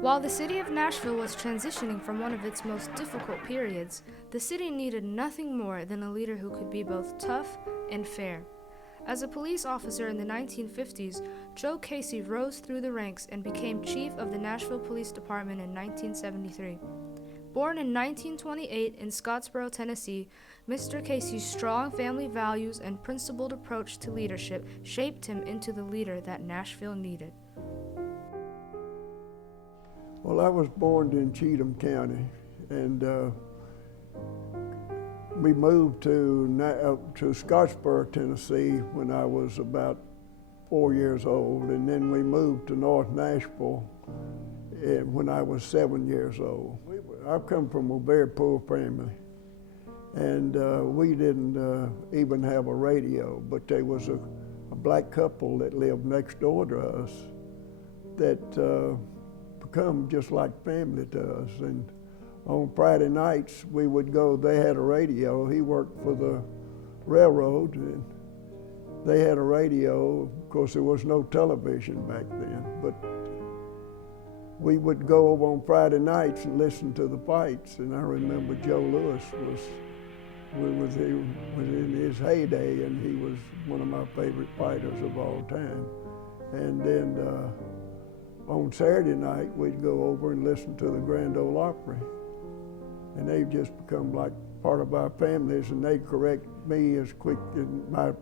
While the city of Nashville was transitioning from one of its most difficult periods, the city needed nothing more than a leader who could be both tough and fair. As a police officer in the 1950s, Joe Casey rose through the ranks and became chief of the Nashville Police Department in 1973. Born in 1928 in Scottsboro, Tennessee, Mr. Casey's strong family values and principled approach to leadership shaped him into the leader that Nashville needed. Well, I was born in Cheatham County, and we moved to Scottsboro, Tennessee when I was about 4 years old, and then we moved to North Nashville when I was 7 years old. I've come from a very poor family, and we didn't even have a radio, but there was a black couple that lived next door to us that become just like family to us. And on Friday nights we would go, they had a radio, he worked for the railroad, and they had a radio. Of course there was no television back then, but we would go over on Friday nights and listen to the fights. And I remember Joe Lewis was in his heyday, and he was one of my favorite fighters of all time. And then on Saturday night, we'd go over and listen to the Grand Ole Opry. And they've just become like part of our families, and they correct me as quick, and my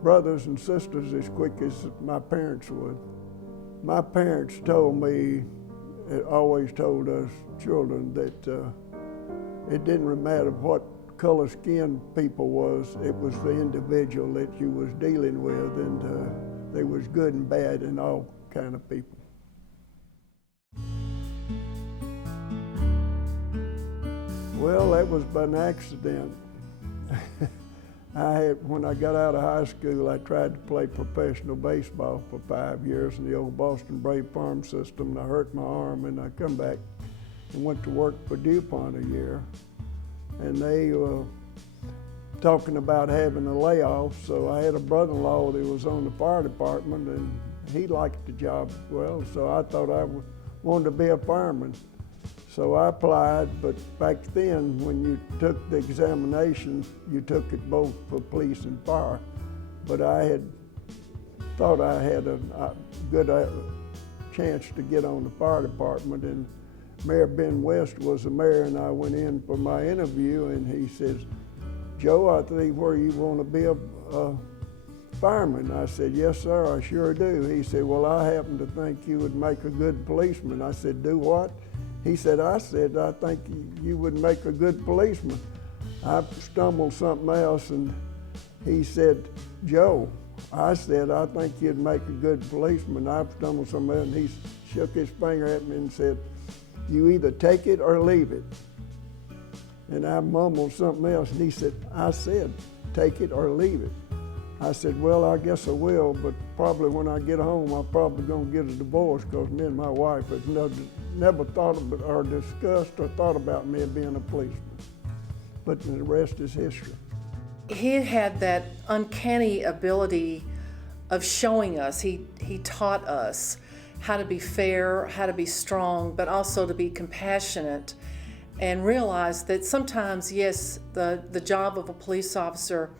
brothers and sisters as quick as my parents would. My parents told me, always told us children, that it didn't matter what color skin people was, it was the individual that you was dealing with, and there was good and bad in all kind of people. Well, that was by an accident. When I got out of high school, I tried to play professional baseball for 5 years in the old Boston Brave farm system, and I hurt my arm, and I come back and went to work for DuPont a year. And they were talking about having a layoff, so I had a brother-in-law that was on the fire department, and he liked the job well, so I thought I wanted to be a fireman. So I applied, but back then, when you took the examination, you took it both for police and fire. But I had thought I had a good chance to get on the fire department, and Mayor Ben West was the mayor, and I went in for my interview, and he says, "Joe, I think where you want to be a fireman." I said, "Yes, sir, I sure do." He said, "Well, I happen to think you would make a good policeman." I said, "Do what?" He said, I think you would make a good policeman." I stumbled something else, and he said, "Joe," I said, "I think you'd make a good policeman." I stumbled something else, and he shook his finger at me and said, "You either take it or leave it." And I mumbled something else, and he said, "I said, take it or leave it." I said, "Well, I guess I will, but probably when I get home, I'm probably gonna get a divorce, because me and my wife had never thought about or discussed or thought about me being a policeman." But the rest is history. He had that uncanny ability of showing us. He taught us how to be fair, how to be strong, but also to be compassionate, and realize that sometimes, yes, the job of a police officer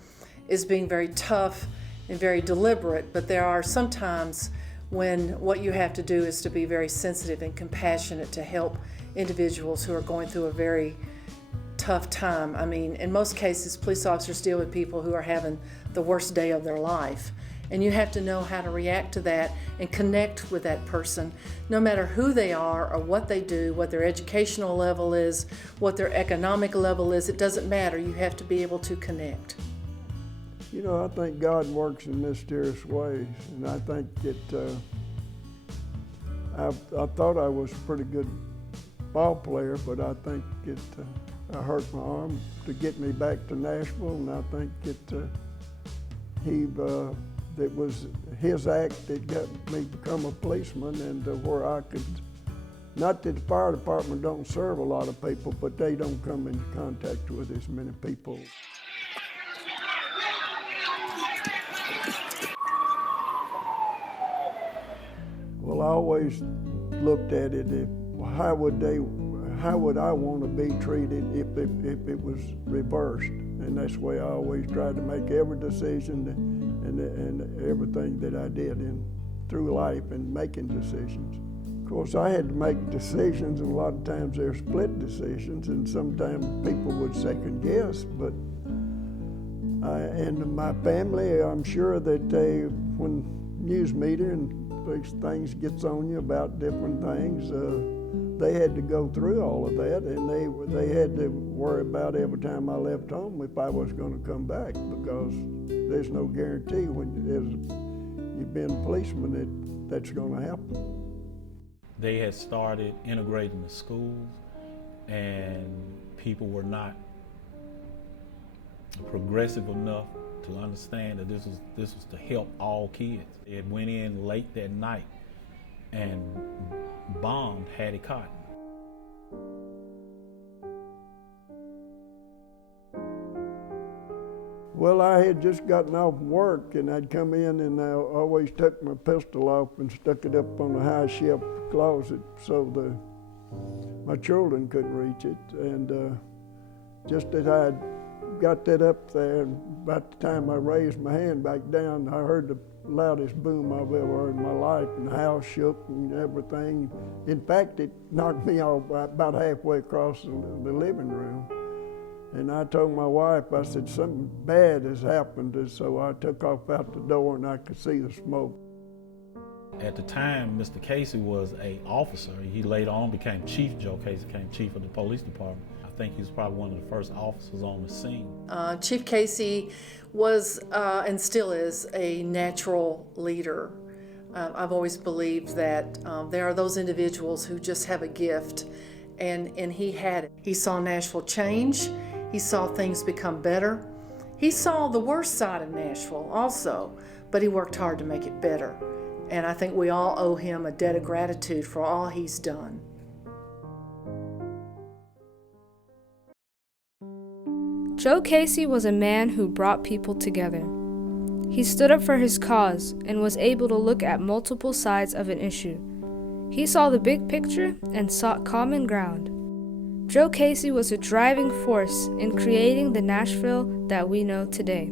is being very tough and very deliberate, but there are some times when what you have to do is to be very sensitive and compassionate to help individuals who are going through a very tough time. I mean, in most cases, police officers deal with people who are having the worst day of their life. And you have to know how to react to that and connect with that person, no matter who they are or what they do, what their educational level is, what their economic level is. It doesn't matter. You have to be able to connect. You know, I think God works in mysterious ways, and I think that I thought I was a pretty good ball player, but I think I hurt my arm to get me back to Nashville, and I think it was his act that got me to become a policeman, and where I could, not that the fire department don't serve a lot of people, but they don't come into contact with as many people. Well, I always looked at it, how would I want to be treated if it was reversed? And that's the way I always tried to make every decision and everything that I did through life and making decisions. Of course, I had to make decisions, and a lot of times they're split decisions, and sometimes people would second guess, but and my family, I'm sure that when news media and these things gets on you about different things, they had to go through all of that, and they had to worry about every time I left home if I was going to come back, because there's no guarantee when you've been a policeman that's going to happen. They had started integrating the schools, and people were not progressive enough to understand that this was to help all kids. It went in late that night and bombed Hattie Cotton. Well, I had just gotten off work, and I'd come in, and I always took my pistol off and stuck it up on the high shelf closet so my children couldn't reach it. And just as I got that up there, and about the time I raised my hand back down, I heard the loudest boom I've ever heard in my life, and the house shook and everything. In fact, it knocked me off about halfway across the living room. And I told my wife, I said, something bad has happened, and so I took off out the door, and I could see the smoke. At the time, Mr. Casey was an officer. He later on became chief. Joe Casey became chief of the police department. I think he was probably one of the first officers on the scene. Chief Casey was and still is a natural leader. I've always believed that there are those individuals who just have a gift, and he had it. He saw Nashville change. He saw things become better. He saw the worst side of Nashville also, but he worked hard to make it better. And I think we all owe him a debt of gratitude for all he's done. Joe Casey was a man who brought people together. He stood up for his cause and was able to look at multiple sides of an issue. He saw the big picture and sought common ground. Joe Casey was a driving force in creating the Nashville that we know today.